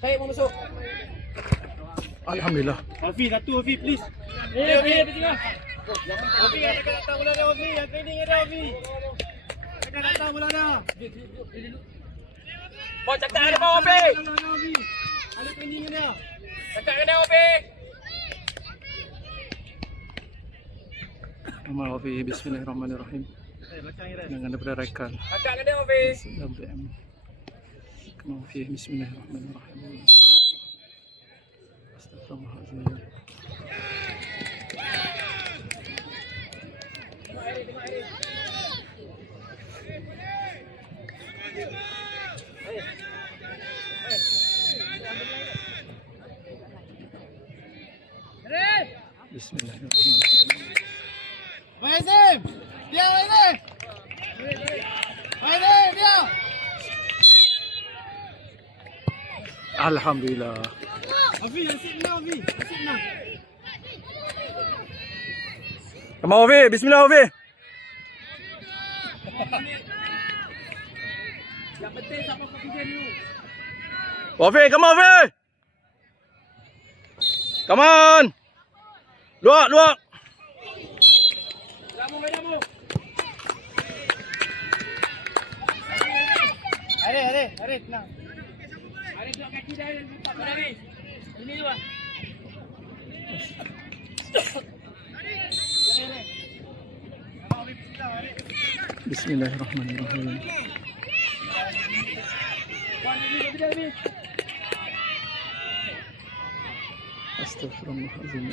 Saya mau masuk. Alhamdulillah. Hafiz, satu Hafiz, please. Hafiz ada tengah. Hafiz, ada datang bola dah Hafiz. Yang training ada Hafiz. Ada datang bola dah. Mau cakap ada bawah Hafiz. Ada training ada. Cakap kena Hafiz. Amal fi bismillahirrahmanirrahim. Dengan daripada rekan Cakap kena Hafiz. WM. Amal fi bismillahirrahmanirrahim. Astagfirullahaladzim. Bismillahirrahmanirrahim. Mazim! Dia Mazim! Mazim, dia! Alhamdulillah. Hafiz, asyik menang Hafiz. Asyik menang. Come on, Ovi. Bismillah, Ovi. Yang penting siapa confident dulu. Ovi, come on, Ovi. Come on. Luak, luak. Jamu. Are, tenang. Ada dua kaki dah letak pada ni. Ini dua. Bismillahirrahmanirrahim. Astagfirullahaladzim.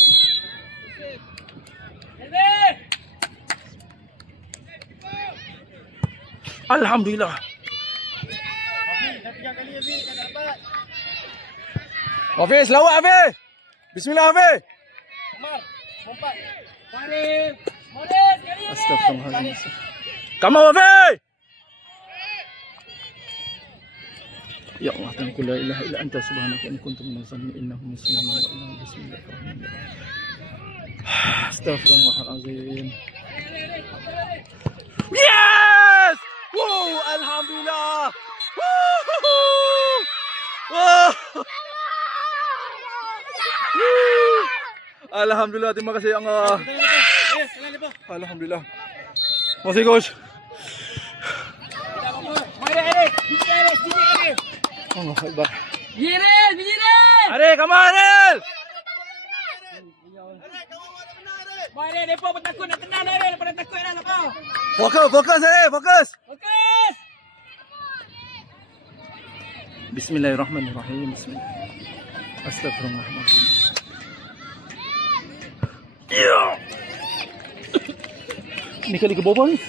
Alhamdulillah. Hafiz, dah 3 kali Hafiz, tak dapat. Hafiz, lawak Hafiz. Bismillah Hafiz. Umar, lompat. Marin, sekali ni. Astagfirullahaladzim. Come on Hafiz. Ya Allah, tanku la ilaha illa anta subhanaka inni kuntu minaz zalimin innahu muslimun wa innahu bismillahirrahmanirrahim. Astagfirullahaladzim. Yes! Woo! Alhamdulillah. Woo! Alhamdulillah, terima kasih Allah. Alhamdulillah. Masih coach. Allah Akbar. Bijirin. Aril, come on Aril. Marin, mereka pun takut nak tenang Marin. Lepas dah takut dah nak kau. Fokus Aril, fokus. Fokus. Bismillahirrahmanirrahim. Bismillah. Astagfirullahaladzim. Ya. Ni kali ke bawah ni.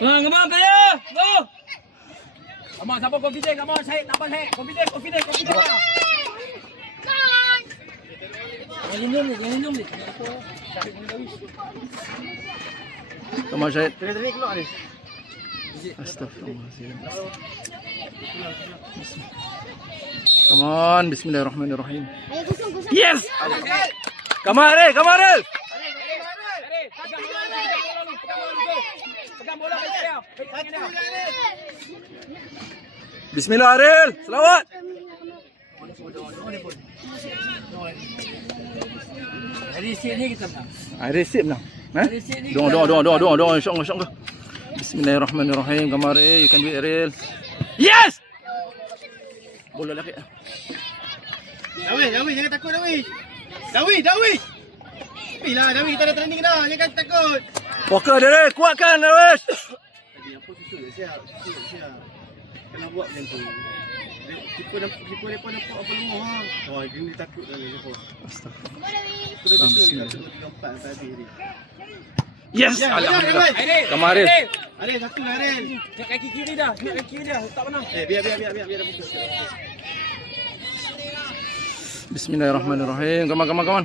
Come on, player. Go. Come on, siapa confident? Come on, Syed. Nampak Syed. Confident. Jangan minum ni. Come on Syed. Tadi keluar ni. Astagfirullahaladzim. Come on, bismillahirrahmanirrahim. Yes! Come on Aril, come on Aril. Pegang bola bagi dia. Bismillah Aril, selawat. Dari sini kita menang. Aril sip menang. Doa, insya-Allah. Bismillahirrahmanirrahim. Come on Aril, you can do it Aril. Yes! Bola lagi. Dawi, jangan takut Dawi. Dawi. Bila Dawi, kita dah training dah. Jangan takut. Fokus Aril, kuatkan Aril. Tadi apa susul siap. Kena buat macam tu. Kiper depan nampak apa lemah ha. Oh, dia takut dah ni siapa. Astagfirullah. Sudah betul kat 3-4 tadi ni. Yes! Alhamdulillah. Come on Aril. Aril, satu lah Aril. Nak kaki kiri dah. Tak menang. Biar dah fokus. Bismillahirrahmanirrahim. Come on.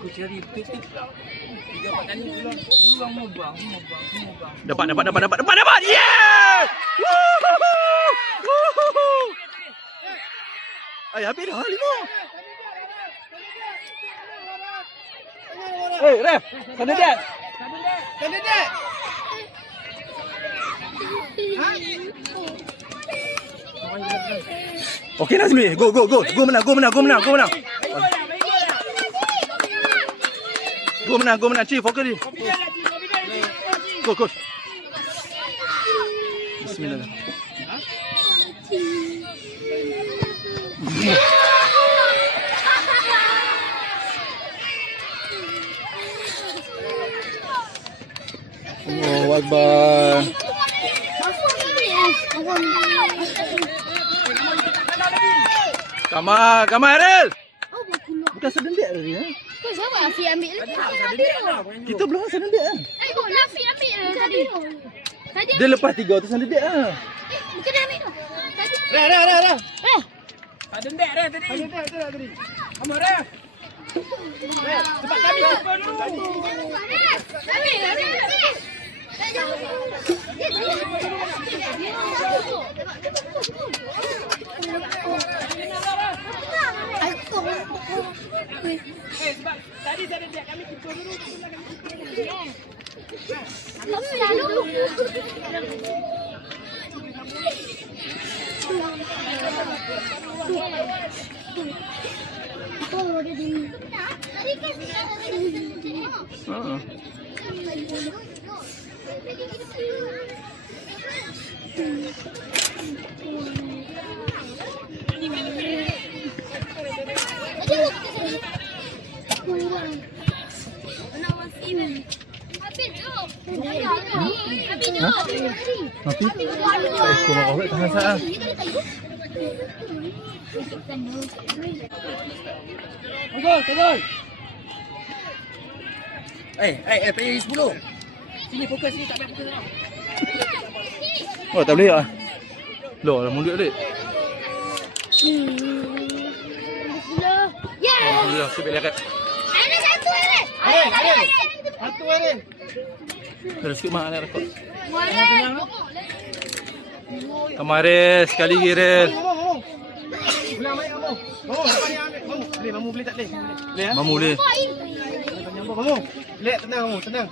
Aku cari betul-betul lah. 3-4 kali pulang mubang. Dapat. Yeah! Woohoo! Ay, habis dah 5. Hey, ref. Sana dia. Kandidat. Ha? Okay Nazmi, go. Go menang. Go menang. Chief, fokus ni. Go. Bismillah. Allahu Akbar. Kamar Ariel. Bukan sedendik tadi ya. Kau siapa Afi ambil lagi? Kita belum sedendik ah. Afi ambil tadi. Tadi Dia lepas 3 tu sedendik ah. bukan dia ambil tu. Tadi. Dah. Tak dendek dah tadi. Tadi. Kamu dah. Cepat kami cepat dulu. Sebab tadi saya dendek kami pukul dulu. Tahan sah. Tunggu. Pergi 10. Sini fokus sini, tak payah fokus dah. Oh, tak boleh ah. Loh, dah mundur dik. Alhamdulillah, sebab lekat. Ada satu Eren. Satu Eren. Terus sikit mak nak rekod. Kemarin sekali lagi Rel. Ulang balik kamu. Kamu lepas ni ambil. Boleh, kamu boleh tak boleh? Boleh ya? Mamu boleh. Kamu. Lek tenang kamu, tenang.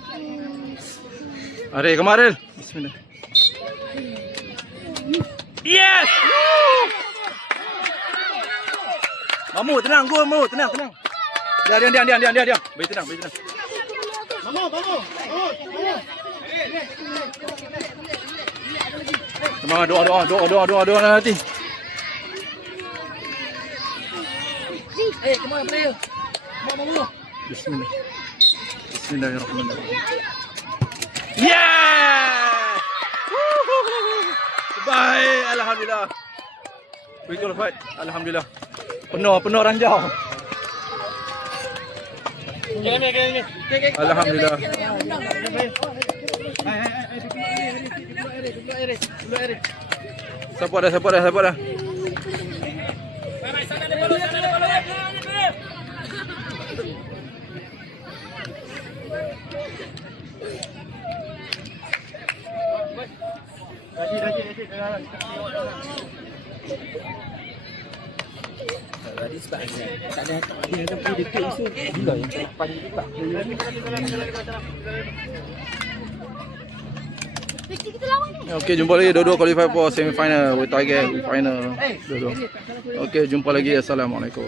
Are kemarin. Bismillah. Yes! Mamu tenang, go Mamu, tenang. Diam. Bagi tenang. Kamu. Semangat doa nanti. Come on, player. Mau. Bismillahirrahmanirrahim. Yeah! Baik, alhamdulillah. Betul fight, alhamdulillah. Penuh ranjau. Gini. Alhamdulillah. Support dah. Tadi sebab tak ada dia ada pergi dekat isu. Gila yang pagi juga. Kita lawan ni. Okay, jumpa lagi dua-dua qualify for semi final. We target final dua-dua. Okay, jumpa lagi. Assalamualaikum.